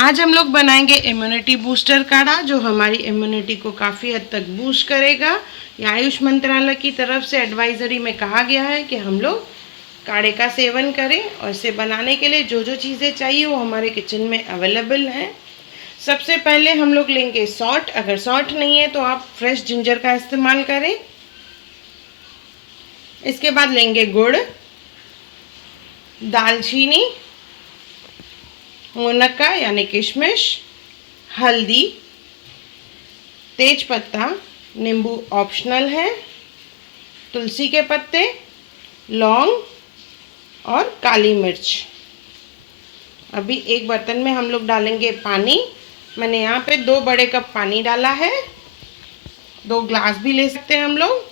आज हम लोग बनाएंगे इम्यूनिटी बूस्टर काढ़ा, जो हमारी इम्यूनिटी को काफ़ी हद तक बूस्ट करेगा। ये आयुष मंत्रालय की तरफ से एडवाइजरी में कहा गया है कि हम लोग काढ़े का सेवन करें, और इसे बनाने के लिए जो जो चीज़ें चाहिए वो हमारे किचन में अवेलेबल हैं। सबसे पहले हम लोग लेंगे सॉल्ट। अगर सॉल्ट नहीं है तो आप फ्रेश जिंजर का इस्तेमाल करें। इसके बाद लेंगे गुड़, दालचीनी, मुनक्का यानी किशमिश, हल्दी, तेज पत्ता, नींबू ऑप्शनल है, तुलसी के पत्ते, लौंग और काली मिर्च। अभी एक बर्तन में हम लोग डालेंगे पानी। मैंने यहाँ पे 2 बड़े कप पानी डाला है, 2 ग्लास भी ले सकते हैं हम लोग।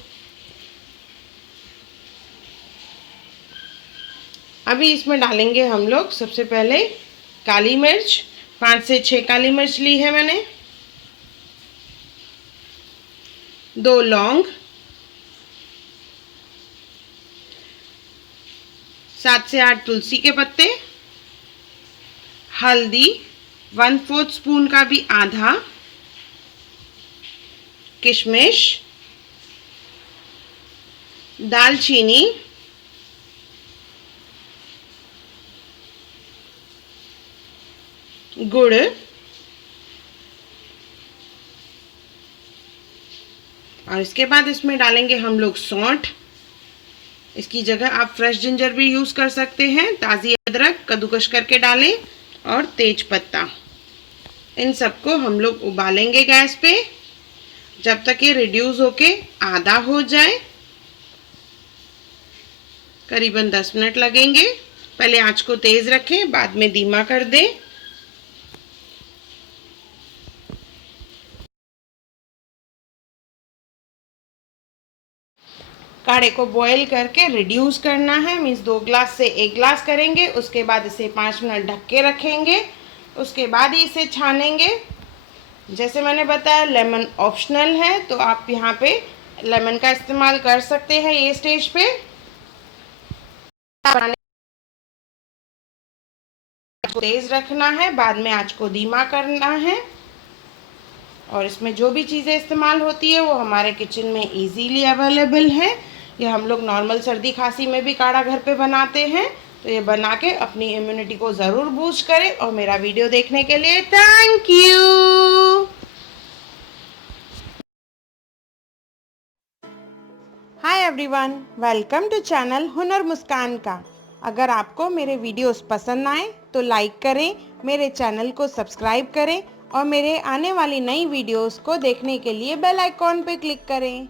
अभी इसमें डालेंगे हम लोग सबसे पहले काली मिर्च। 5 से 6 काली मिर्च ली है मैंने, 2 लौंग, 7 से 8 तुलसी के पत्ते, हल्दी 1/4 स्पून का भी आधा, किशमिश, दालचीनी, गुड़, और इसके बाद इसमें डालेंगे हम लोग सौंठ। इसकी जगह आप फ्रेश जिंजर भी यूज़ कर सकते हैं। ताज़ी अदरक कद्दूकस करके डालें, और तेज पत्ता। इन सबको हम लोग उबालेंगे गैस पे जब तक ये रिड्यूस होके आधा हो जाए। करीबन 10 मिनट लगेंगे। पहले आंच को तेज़ रखें, बाद में धीमा कर दें। काढ़े को बॉईल करके रिड्यूस करना है, मीन्स 2 ग्लास से 1 ग्लास करेंगे। उसके बाद इसे 5 मिनट ढक के रखेंगे। उसके बाद ही इसे छानेंगे। जैसे मैंने बताया, लेमन ऑप्शनल है, तो आप यहाँ पे लेमन का इस्तेमाल कर सकते हैं। ये स्टेज पे तेज़ रखना है, बाद में आंच को धीमा करना है। और इसमें जो भी चीज़ें इस्तेमाल होती है वो हमारे किचन में इजीली अवेलेबल है। ये हम लोग नॉर्मल सर्दी खांसी में भी काढ़ा घर पे बनाते हैं। तो ये बना के अपनी इम्यूनिटी को ज़रूर बूस्ट करें। और मेरा वीडियो देखने के लिए thank you. Hi everyone, welcome to channel Hunar Muskan का। अगर आपको मेरे वीडियोस पसंद आए तो लाइक करें, मेरे चैनल को सब्सक्राइब करें, और मेरे आने वाली नई वीडियोस को देखने के लिए बेल आइकॉन पे क्लिक करें।